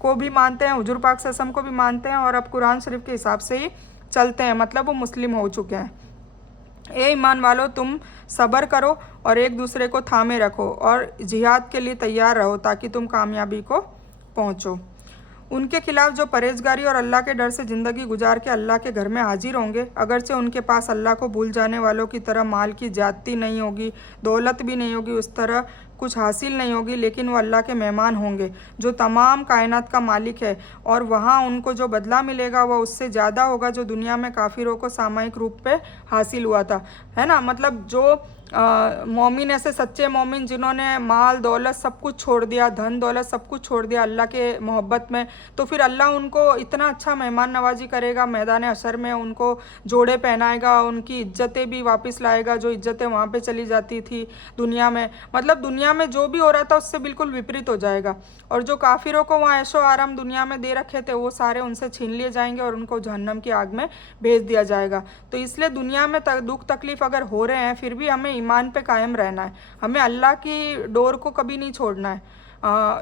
को भी मानते हैं, हुजूर पाक सल्लल्लाहु अलैहि वसल्लम को भी मानते हैं और अब कुरान शरीफ के हिसाब से ही चलते हैं, मतलब वो मुस्लिम हो चुके हैं। ए ईमान वालो, तुम सब्र करो और एक दूसरे को थामे रखो और जिहाद के लिए तैयार रहो ताकि तुम कामयाबी को पहुँचो। उनके खिलाफ जो परहेजगारी और अल्लाह के डर से ज़िंदगी गुजार के अल्लाह के घर में हाजिर होंगे, अगरचे उनके पास अल्लाह को भूल जाने वालों की तरह माल की ज़्यादती नहीं होगी, दौलत भी नहीं होगी, उस तरह कुछ हासिल नहीं होगी, लेकिन वो अल्लाह के मेहमान होंगे जो तमाम कायनात का मालिक है और वहाँ उनको जो बदला मिलेगा वह उससे ज़्यादा होगा जो दुनिया में काफिरों को सामयिक रूप पे हासिल हुआ था, है ना। मतलब जो मोमिन, ऐसे सच्चे मोमिन जिन्होंने माल दौलत सब कुछ छोड़ दिया, धन दौलत सब कुछ छोड़ दिया अल्लाह के मोहब्बत में, तो फिर अल्लाह उनको इतना अच्छा मेहमान नवाजी करेगा, मैदान हशर में उनको जोड़े पहनाएगा, उनकी इज्जतें भी वापस लाएगा, जो इज्जतें वहाँ पे चली जाती थी दुनिया में। मतलब दुनिया में जो भी हो रहा था उससे बिल्कुल विपरीत हो जाएगा और जो काफिरों को वहाँ ऐशो आराम दुनिया में दे रखे थे वो सारे उनसे छीन लिए जाएंगे और उनको जहन्नम की आग में भेज दिया जाएगा। तो इसलिए दुनिया में दुख तकलीफ अगर हो रहे हैं फिर भी हमें ईमान पे कायम रहना है, हमें अल्लाह की डोर को कभी नहीं छोड़ना है।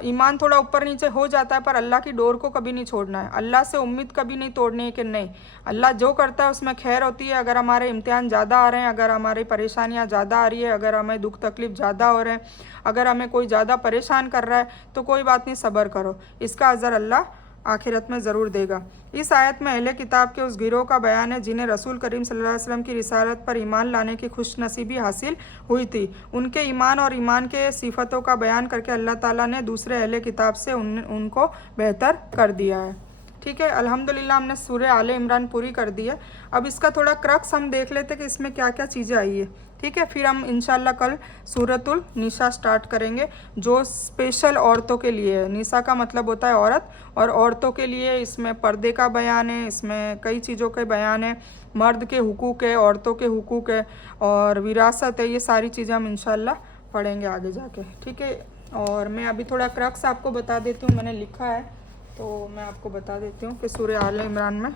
ईमान थोड़ा ऊपर नीचे हो जाता है पर अल्लाह की डोर को कभी नहीं छोड़ना है, अल्लाह से उम्मीद कभी नहीं तोड़नी है कि नहीं, अल्लाह जो करता है उसमें खैर होती है। अगर हमारे इम्तिहान ज़्यादा आ रहे हैं, अगर हमारी परेशानियाँ ज़्यादा आ रही है, अगर हमें दुख तकलीफ ज़्यादा हो रहे हैं, अगर हमें कोई ज़्यादा परेशान कर रहा है तो कोई बात नहीं, सब्र करो, इसका अजर अल्लाह आखिरत में ज़रूर देगा। इस आयत में अहले किताब के उस गिरोह का बयान है जिन्हें रसूल करीम सल्लल्लाहु अलैहि वसल्लम की रिसालत पर ईमान लाने की खुशनसीबी हासिल हुई थी। उनके ईमान और ईमान के सिफतों का बयान करके अल्लाह ताला ने दूसरे अहले किताब से उनको बेहतर कर दिया है। ठीक है, अल्हम्दुलिल्लाह हमने सूरह आले इमरान पूरी कर दी है। अब इसका थोड़ा क्रक्स हम देख लेते कि इसमें क्या क्या चीज़ें आई है। ठीक है, फिर हम इंशाल्लाह कल सूरतुल निसा स्टार्ट करेंगे जो स्पेशल औरतों के लिए है। निसा का मतलब होता है औरत, और औरतों के लिए इसमें पर्दे का बयान है, इसमें कई चीज़ों के बयान है, मर्द के हुकूक है, औरतों के हुकूक है और विरासत है, ये सारी चीज़ें हम इंशाल्लाह पढ़ेंगे आगे जाके। ठीक है, और मैं अभी थोड़ा क्रक्स आपको बता देती हूँ, मैंने लिखा है तो मैं आपको बता देती हूँ कि सूरह आले इमरान में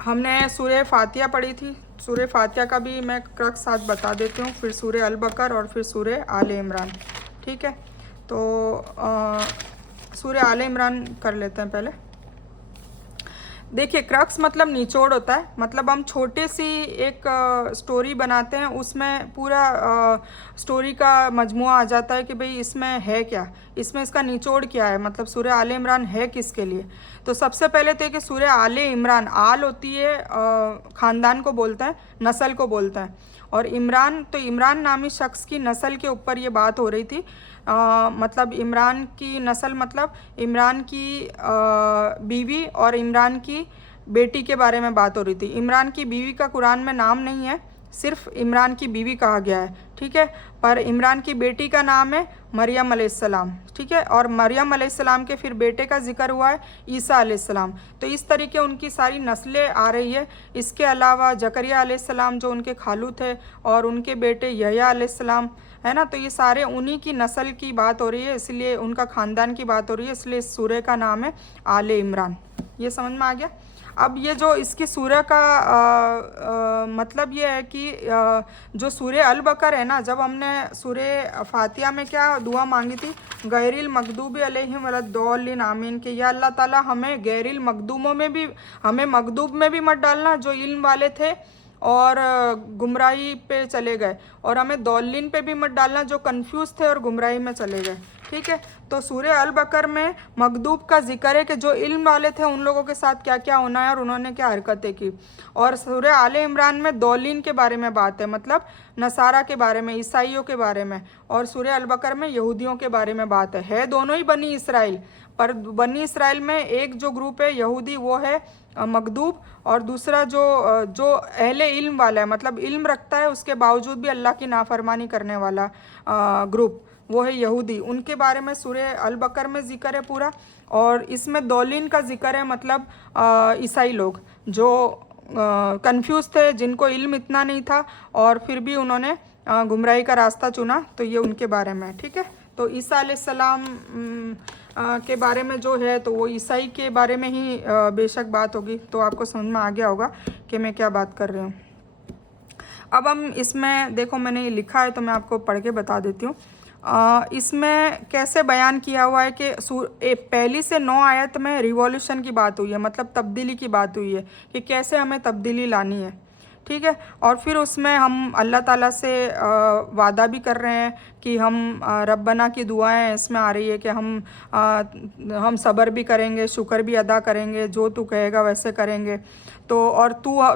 हमने सूरह फातिहा पढ़ी थी, सूरह फातिहा का भी मैं क्रक्स आज बता देती हूँ, फिर सूरह अल बकर और फिर सूरह आले इमरान। ठीक है, तो सूरह आले इमरान कर लेते हैं पहले। देखिए, क्रक्स मतलब निचोड़ होता है, मतलब हम छोटे सी एक स्टोरी बनाते हैं, उसमें पूरा स्टोरी का मजमुआ आ जाता है कि भाई इसमें है क्या, इसमें इसका निचोड़ क्या है, मतलब सूरह आले इमरान है किसके लिए। तो सबसे पहले तो कि सूरह आले इमरान, आल होती है ख़ानदान को बोलते हैं, नस्ल को बोलते हैं, और इमरान तो इमरान नामी शख्स की नस्ल के ऊपर ये बात हो रही थी। मतलब इमरान की नस्ल मतलब इमरान की बीवी और इमरान की बेटी के बारे में बात हो रही थी। इमरान की बीवी का कुरान में नाम नहीं है, सिर्फ इमरान की बीवी कहा गया है, ठीक है। पर इमरान की बेटी का नाम है मरियम अलैहिस्सलाम, ठीक है। और मरियम अलैहिस्सलाम के फिर बेटे का जिक्र हुआ है ईसा अलैहिस्सलाम। तो इस तरीके उनकी सारी नस्लें आ रही है। इसके अलावा जकरिया अलैहिस्सलाम जो उनके खालू थे और उनके बेटे यहया अलैहिस्सलाम, है ना। तो ये सारे उन्हीं की नस्ल की बात हो रही है, इसलिए उनका ख़ानदान की बात हो रही है, इसलिए इस सूरह का नाम है आले इमरान। ये समझ में आ गया। अब ये जो इसकी सूरह का मतलब ये है कि जो सूरह अल बकर है ना, जब हमने सूरह फातिहा में क्या दुआ मांगी थी, गैरिल मगदूबी अलैहिम वलद्दौलिन आमीन, कि या अल्लाह ताला हमें गैरिल मगदूमों में भी, हमें मगदूब में भी मत डालना जो इल्म वाले थे और गुमराही पे चले गए, और हमें दौलिन पे भी मत डालना जो कंफ्यूज थे और गुमराही में चले गए, ठीक है। तो सूरह अल बकर में मगदूब का जिक्र है कि जो इल्म वाले थे उन लोगों के साथ क्या क्या होना है और उन्होंने क्या हरकतें की। और सूरह आले इमरान में दौलिन के बारे में बात है, मतलब नसारा के बारे में, ईसाइयों के बारे में। और सूरह अल बकर में यहूदियों के बारे में बात है दोनों ही बनी इसराइल, पर बनी इसराइल में एक जो ग्रुप है यहूदी वो है मगदूब, और दूसरा जो अहले इल्म वाला है, मतलब इल्म रखता है उसके बावजूद भी अल्लाह की नाफरमानी करने वाला ग्रुप, वो है यहूदी। उनके बारे में सूरह अल बकर में जिक्र है पूरा। और इसमें दौलिन का जिक्र है, मतलब ईसाई लोग जो कंफ्यूज थे, जिनको इल्म इतना नहीं था और फिर भी उन्होंने गुमराही का रास्ता चुना, तो ये उनके बारे में है, ठीक है। तो ईसा अलैहिस्सलाम के बारे में जो है तो वो ईसाई के बारे में ही बेशक बात होगी, तो आपको समझ में आ गया होगा कि मैं क्या बात कर रही हूँ। अब हम इसमें देखो, मैंने ये लिखा है तो मैं आपको पढ़ के बता देती हूँ। इसमें कैसे बयान किया हुआ है कि पहली से 9 आयत में रिवॉल्यूशन की बात हुई है, मतलब तब्दीली की बात हुई है कि कैसे हमें तब्दीली लानी है, ठीक है। और फिर उसमें हम अल्लाह ताला से वादा भी कर रहे हैं कि हम रब्बना की दुआएं इसमें आ रही है कि हम सब्र भी करेंगे, शुक्र भी अदा करेंगे, जो तू कहेगा वैसे करेंगे। तो और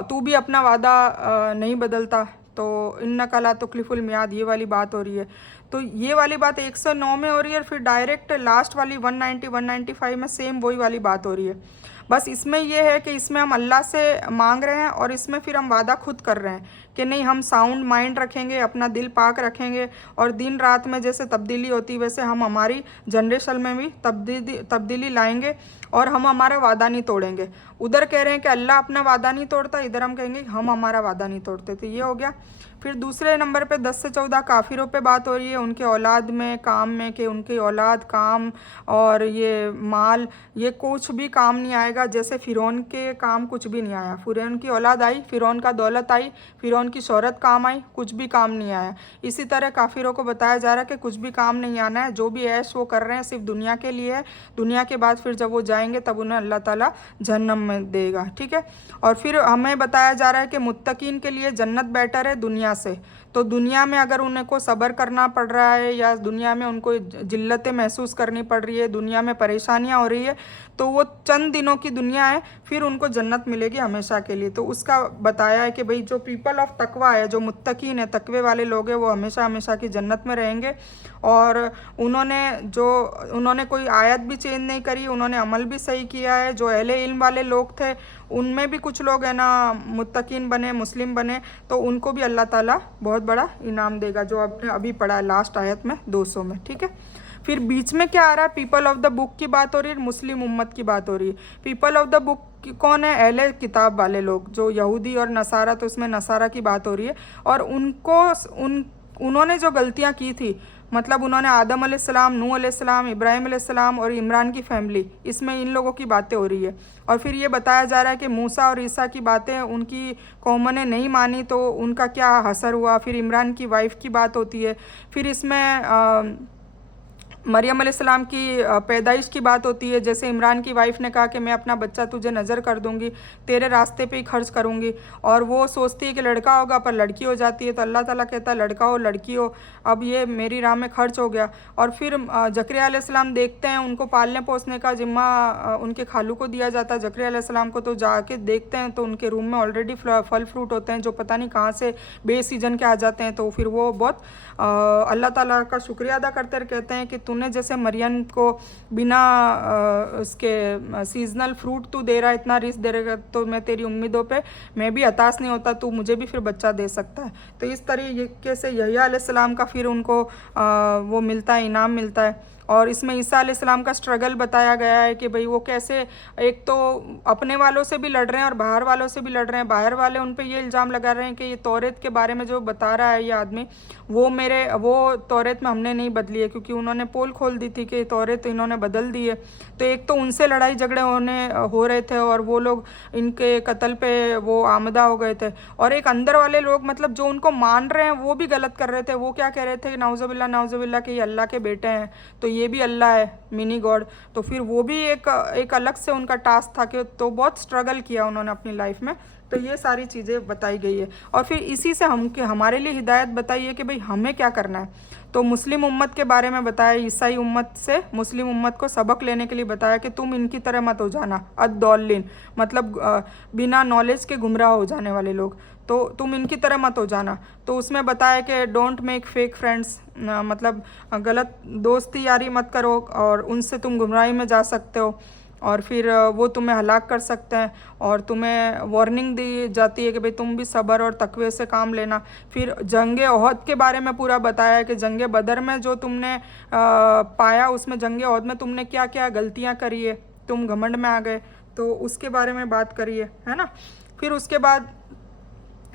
तू भी अपना वादा नहीं बदलता, तो इन्नका ला तुखलिफुल मियाद, ये वाली बात हो रही है। तो ये वाली बात 109 में हो रही है, फिर डायरेक्ट लास्ट वाली 190 195 में सेम वही वाली बात हो रही है। बस इसमें यह है कि इसमें हम अल्लाह से मांग रहे हैं और इसमें फिर हम वादा खुद कर रहे हैं कि नहीं, हम साउंड माइंड रखेंगे, अपना दिल पाक रखेंगे, और दिन रात में जैसे तब्दीली होती है वैसे हम हमारी जनरेशन में भी तब्दीली लाएंगे और हम हमारा वादा नहीं तोड़ेंगे। उधर कह रहे हैं कि अल्लाह अपना वादा नहीं तोड़ता, इधर हम कहेंगे हम हमारा वादा नहीं तोड़ते। तो ये हो गया। फिर दूसरे नंबर पे 10 से 14 काफिरों पे बात हो रही है, उनके औलाद में, काम में, कि उनकी औलाद, काम और ये माल, ये कुछ भी काम नहीं आएगा। जैसे फ़िरौन के काम कुछ भी नहीं आया, फ़िरौन की औलाद आई, फ़िरौन का दौलत आई, फ़िरौन की शोहरत काम आई, कुछ भी काम नहीं आया। इसी तरह काफिरों को बताया जा रहा है कि कुछ भी काम नहीं आना है, जो भी ऐश वो कर रहे हैं सिर्फ दुनिया के लिए है। दुनिया के बाद फिर जब वो जाएंगे तब उन्हें अल्लाह ताला जहन्नम में देगा, ठीक है। और फिर हमें बताया जा रहा है कि मुत्तकीन के लिए जन्नत बेटर है दुनिया से। तो दुनिया में अगर उनको सब्र करना पड़ रहा है या दुनिया में उनको जिल्लतें महसूस करनी पड़ रही है, दुनिया में परेशानियां हो रही है, तो वो चंद दिनों की दुनिया है, फिर उनको जन्नत मिलेगी हमेशा के लिए। तो उसका बताया है कि भाई जो पीपल ऑफ तकवा है, जो मुत्तकीन है, तकवे वाले लोग हैं, वो हमेशा हमेशा की जन्नत में रहेंगे। और उन्होंने कोई आयत भी चेंज नहीं करी, उन्होंने अमल भी सही किया है। जो अहले इल्म वाले लोग थे उनमें भी कुछ लोग है ना मुत्तकीन बने, मुस्लिम बने, तो उनको भी अल्लाह ताला बहुत बड़ा इनाम देगा, जो आपने अभी पढ़ा है लास्ट आयत में 200 में, ठीक है। फिर बीच में क्या आ रहा है, पीपल ऑफ द बुक की बात हो रही है, मुस्लिम उम्मत की बात हो रही है। पीपल ऑफ द बुक कौन है? अहले किताब वाले लोग, जो यहूदी और नसारा, तो उसमें नसारा की बात हो रही है। और उन्होंने जो गलतियाँ की थी, मतलब उन्होंने आदम अलैहिस्सलाम, नूह अलैहिस्सलाम, इब्राहिम अलैहिस्सलाम और इमरान की फैमिली, इसमें इन लोगों की बातें हो रही है। और फिर ये बताया जा रहा है कि मूसा और ईसा की बातें उनकी कौम ने नहीं मानी, तो उनका क्या हसर हुआ। फिर इमरान की वाइफ की बात होती है। फिर इसमें मरियम अलैहिस्सलाम की पैदाइश की बात होती है। जैसे इमरान की वाइफ ने कहा कि मैं अपना बच्चा तुझे नज़र कर दूंगी, तेरे रास्ते पे ही खर्च करूंगी, और वो सोचती है कि लड़का होगा पर लड़की हो जाती है। तो अल्लाह ताला कहता है लड़का हो लड़की हो, अब ये मेरी राह में खर्च हो गया। और फिर जकरिया अलैहिस्सलाम देखते हैं, उनको पालने पोसने का जिम्मा उनके खालू को दिया जाता है, जकरिया अलैहिस्सलाम को। तो जाके देखते हैं तो उनके रूम में ऑलरेडी फल फ्रूट होते हैं, जो पता नहीं कहाँ से बेसीजन के आ जाते हैं। तो फिर वो बहुत अल्लाह ताला का शुक्रिया अदा करते कहते हैं कि तूने जैसे मरियम को बिना उसके सीजनल फ्रूट तू दे रहा है, इतना रिस्क दे रहेगा, तो मैं तेरी उम्मीदों पे मैं भी हताश नहीं होता, तू मुझे भी फिर बच्चा दे सकता है। तो इस तरीके से यहया अलैहिस्सलाम का फिर उनको वो मिलता है, इनाम मिलता है। और इसमें ईसा अलैहिस्सलाम का स्ट्रगल बताया गया है कि भाई वो कैसे एक तो अपने वालों से भी लड़ रहे हैं और बाहर वालों से भी लड़ रहे हैं। बाहर वाले उन पे ये इल्ज़ाम लगा रहे हैं कि ये तौरेत के बारे में जो बता रहा है ये आदमी, वो तौरेत में हमने नहीं बदली है, क्योंकि उन्होंने पोल खोल दी थी कि तौरेत इन्होंने बदल दी है। तो एक तो उनसे लड़ाई झगड़े हो रहे थे और वो लोग इनके कत्ल पे वो आमदा हो गए थे। और एक अंदर वाले लोग मतलब जो उनको मान रहे हैं वो भी गलत कर रहे थे। वो क्या कह रहे थे, नाउज़ुबिल्लाह कि ये अल्लाह के बेटे हैं, तो ये भी अल्लाह है, मिनी गॉड। तो फिर वो भी एक अलग से उनका टास्क था कि तो बहुत स्ट्रगल किया उन्होंने अपनी लाइफ में। तो ये सारी चीज़ें बताई गई है और फिर इसी से हमारे लिए हिदायत बताई है कि भाई हमें क्या करना है। तो मुस्लिम उम्मत के बारे में बताया, ईसाई उम्मत से मुस्लिम उम्मत को सबक लेने के लिए बताया कि तुम इनकी तरह मत हो जाना, अद-दौलिन, मतलब बिना नॉलेज के गुमराह हो जाने वाले लोग, तो तुम इनकी तरह मत हो जाना। तो उसमें बताया कि डोंट मेक फेक फ्रेंड्स, मतलब गलत दोस्ती यारी मत करो और उनसे तुम गुमराही में जा सकते हो और फिर वो तुम्हें हलाक कर सकते हैं। और तुम्हें वार्निंग दी जाती है कि भाई तुम भी सब्र और तकवे से काम लेना। फिर जंग ओहद के बारे में पूरा बताया है कि जंग बदर में जो तुमने पाया, उसमें जंग ओहद में तुमने क्या क्या गलतियां करी है, तुम घमंड में आ गए, तो उसके बारे में बात करी है ना। फिर उसके बाद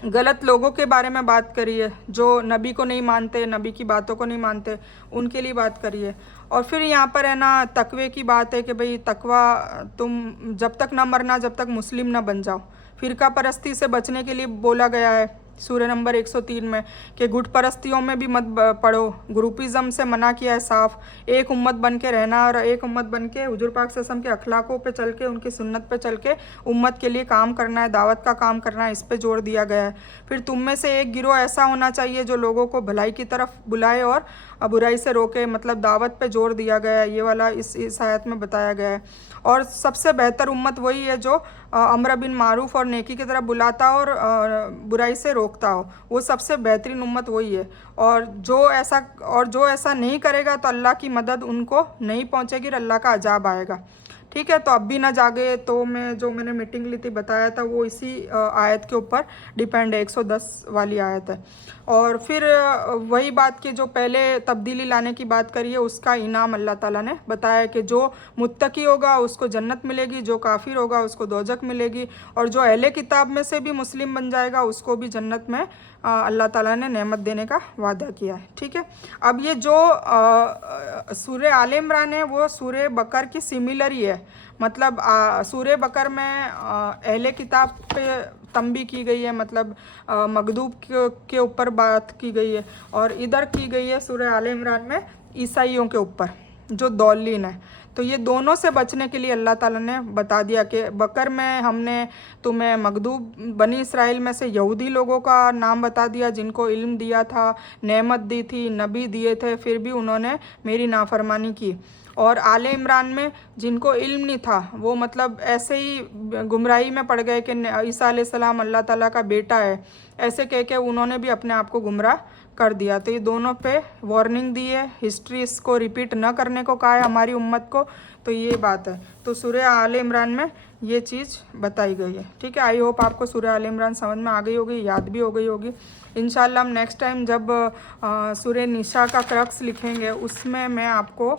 गलत लोगों के बारे में बात करिए, जो नबी को नहीं मानते, नबी की बातों को नहीं मानते, उनके लिए बात करिए। और फिर यहाँ पर है ना तकवे की बात है कि भाई तकवा, तुम जब तक ना मरना, जब तक मुस्लिम ना बन जाओ। फ़िरका परस्ती से बचने के लिए बोला गया है सूर्य नंबर 103 में कि गुट परस्तियों में भी मत पढ़ो, ग्रुपिज़म से मना किया है साफ। एक उम्मत बन के रहना और एक उम्मत बन के हुजूर पाक सल्लल्लाहु अलैहि वसल्लम के अखलाकों पे चल के, उनकी सुन्नत पे चल के उम्मत के लिए काम करना है, दावत का काम करना है, इस पे जोर दिया गया है। फिर तुम में से एक गिरोह ऐसा होना चाहिए जो लोगों को भलाई की तरफ बुलाए और बुराई से रोके, मतलब दावत पे जोर दिया गया है, ये वाला इस आयत में बताया गया है। और सबसे बेहतर उम्मत वही है जो अम्र बिन मारूफ और नेकी की तरफ बुलाता और बुराई से रोकता हो, वो सबसे बेहतरीन उम्मत वही है। और जो ऐसा नहीं करेगा तो अल्लाह की मदद उनको नहीं पहुंचेगी और अल्लाह का अजाब आएगा। ठीक है, तो अब भी ना जागे, तो मैंने मीटिंग ली थी बताया था, वो इसी आयत के ऊपर डिपेंड है, 110 वाली आयत है। और फिर वही बात की जो पहले तब्दीली लाने की बात करी है, उसका इनाम अल्लाह ताला ने बताया कि जो मुत्तकी होगा उसको जन्नत मिलेगी, जो काफिर होगा उसको दोजक मिलेगी, और जो अहले किताब में से भी मुस्लिम बन जाएगा उसको भी जन्नत में अल्लाह ताला ने नेमत देने का वादा किया है। ठीक है, अब ये जो सूरह आले इमरान है वो सूरह बकर की सिमिलर ही है, मतलब सूरह बकर में अहले किताब पे तंबी की गई है, मतलब मगदूब के ऊपर बात की गई है, और इधर की गई है सूरह आले इमरान में ईसाइयों के ऊपर जो दौलीन है। तो ये दोनों से बचने के लिए अल्लाह ताला ने बता दिया कि बकर में हमने तुम्हें मगदूब बनी इसराइल में से यहूदी लोगों का नाम बता दिया जिनको इल्म दिया था, नेमत दी थी, नबी दिए थे, फिर भी उन्होंने मेरी नाफरमानी की। और आले इमरान में जिनको इल्म नहीं था, वो मतलब ऐसे ही गुमराही में पड़ गए कि ईसा अलैहिस्सलाम अल्लाह ताला का बेटा है, ऐसे कह के उन्होंने भी अपने आप को गुमराह कर दिया। तो ये दोनों पे वार्निंग दी है, हिस्ट्री इसको रिपीट न करने को कहा है हमारी उम्मत को। तो ये बात है, तो सूरह आले इमरान में ये चीज़ बताई गई है। ठीक है, आई होप आपको सूरह आले इमरान समझ में आ गई होगी, याद भी हो गई होगी। इंशाल्लाह हम नेक्स्ट टाइम जब सूरह निसा का क्रक्स लिखेंगे उसमें मैं आपको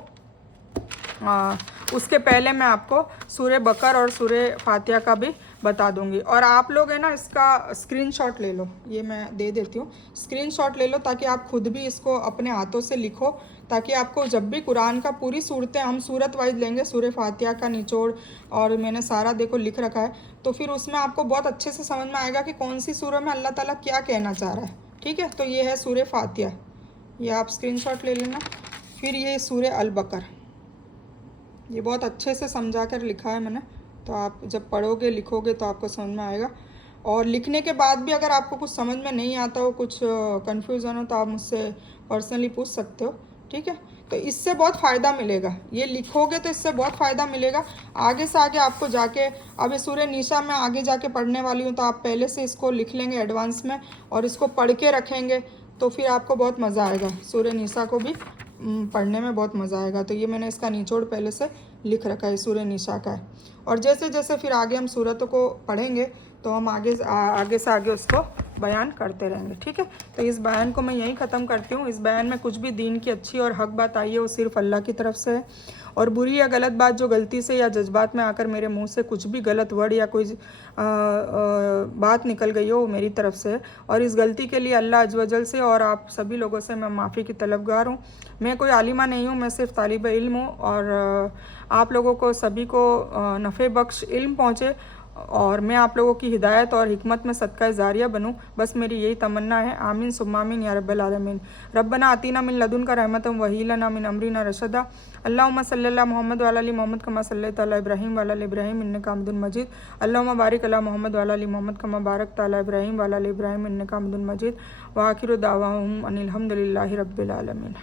उसके पहले मैं आपको सूरह बकर और सूरह फातिहा का भी बता दूंगी। और आप लोग है ना इसका स्क्रीनशॉट ले लो, ये मैं दे देती हूँ, स्क्रीनशॉट ले लो ताकि आप खुद भी इसको अपने हाथों से लिखो, ताकि आपको जब भी कुरान का पूरी सूरतें, हम सूरत वाइज लेंगे, सूरह फातिहा का निचोड़ और मैंने सारा देखो लिख रखा है, तो फिर उसमें आपको बहुत अच्छे से समझ में आएगा कि कौन सी सूरह में अल्लाह ताला क्या कहना चाह रहा है। ठीक है, तो ये है सूरह फातिहा, ये आप स्क्रीनशॉट ले लेना। फिर ये सूरह अल बकर, ये बहुत अच्छे से समझा कर लिखा है मैंने, तो आप जब पढ़ोगे लिखोगे तो आपको समझ में आएगा। और लिखने के बाद भी अगर आपको कुछ समझ में नहीं आता हो, कुछ कन्फ्यूज़न हो, तो आप मुझसे पर्सनली पूछ सकते हो। ठीक है, तो इससे बहुत फ़ायदा मिलेगा, ये लिखोगे तो इससे बहुत फ़ायदा मिलेगा। आगे से आगे आपको जाके, अब ये सूरह निसा में आगे जाके पढ़ने वाली हूँ, तो आप पहले से इसको लिख लेंगे एडवांस में और इसको पढ़ के रखेंगे, तो फिर आपको बहुत मज़ा आएगा सूरह निसा को भी पढ़ने में बहुत मज़ा आएगा। तो ये मैंने इसका निचोड़ पहले से लिख रखा है, सूरह निसा का है। और जैसे जैसे फिर आगे हम सूरतों को पढ़ेंगे तो हम आगे से आगे उसको बयान करते रहेंगे, ठीक है। तो इस बयान को मैं यहीं ख़त्म करती हूँ। इस बयान में कुछ भी दीन की अच्छी और हक बात आई है वो सिर्फ़ अल्लाह की तरफ से है, और बुरी या गलत बात जो गलती से या जज्बात में आकर मेरे मुंह से कुछ भी गलत वर्ड या कोई बात निकल गई हो वो मेरी तरफ से है। और इस गलती के लिए अल्लाह अज़्ज़ व जल से और आप सभी लोगों से मैं माफ़ी की तलबगार हूँ। मैं कोई आलिमा नहीं हूँ, मैं सिर्फ तालिब इल्म हूँ, और आप लोगों को सभी को नफ़े बख्श इल्म पहुँचे और मैं आप लोगों की हिदायत और हिकमत में सदका जारिया बनूँ, बस मेरी यही तमन्ना है। आमीन सुम्मा आमीन या रब्बल आलमीन। रब्बना आतीना मिन लदुनका रहमतम व हय्यि लना मिन अमरिना रशदा। अल्लाहुम्मा सल्ली अला मुहम्मद व अला आलि मुहम्मद कमा सल्लैता अला इब्राहीम व अला आलि इब्राहीम इन्नका हमीदुम मजीद। अल्लाहुम्मा बारिक अला मुहम्मद व अला आलि मुहम्मद कमा बारकता अला इब्राहीम व अला आलि इब्राहीम इन्नका हमीदुम मजीद। व आखिरु दावाहुम अनिल हम्दुलिल्लाहि रब्बिल आलमीन।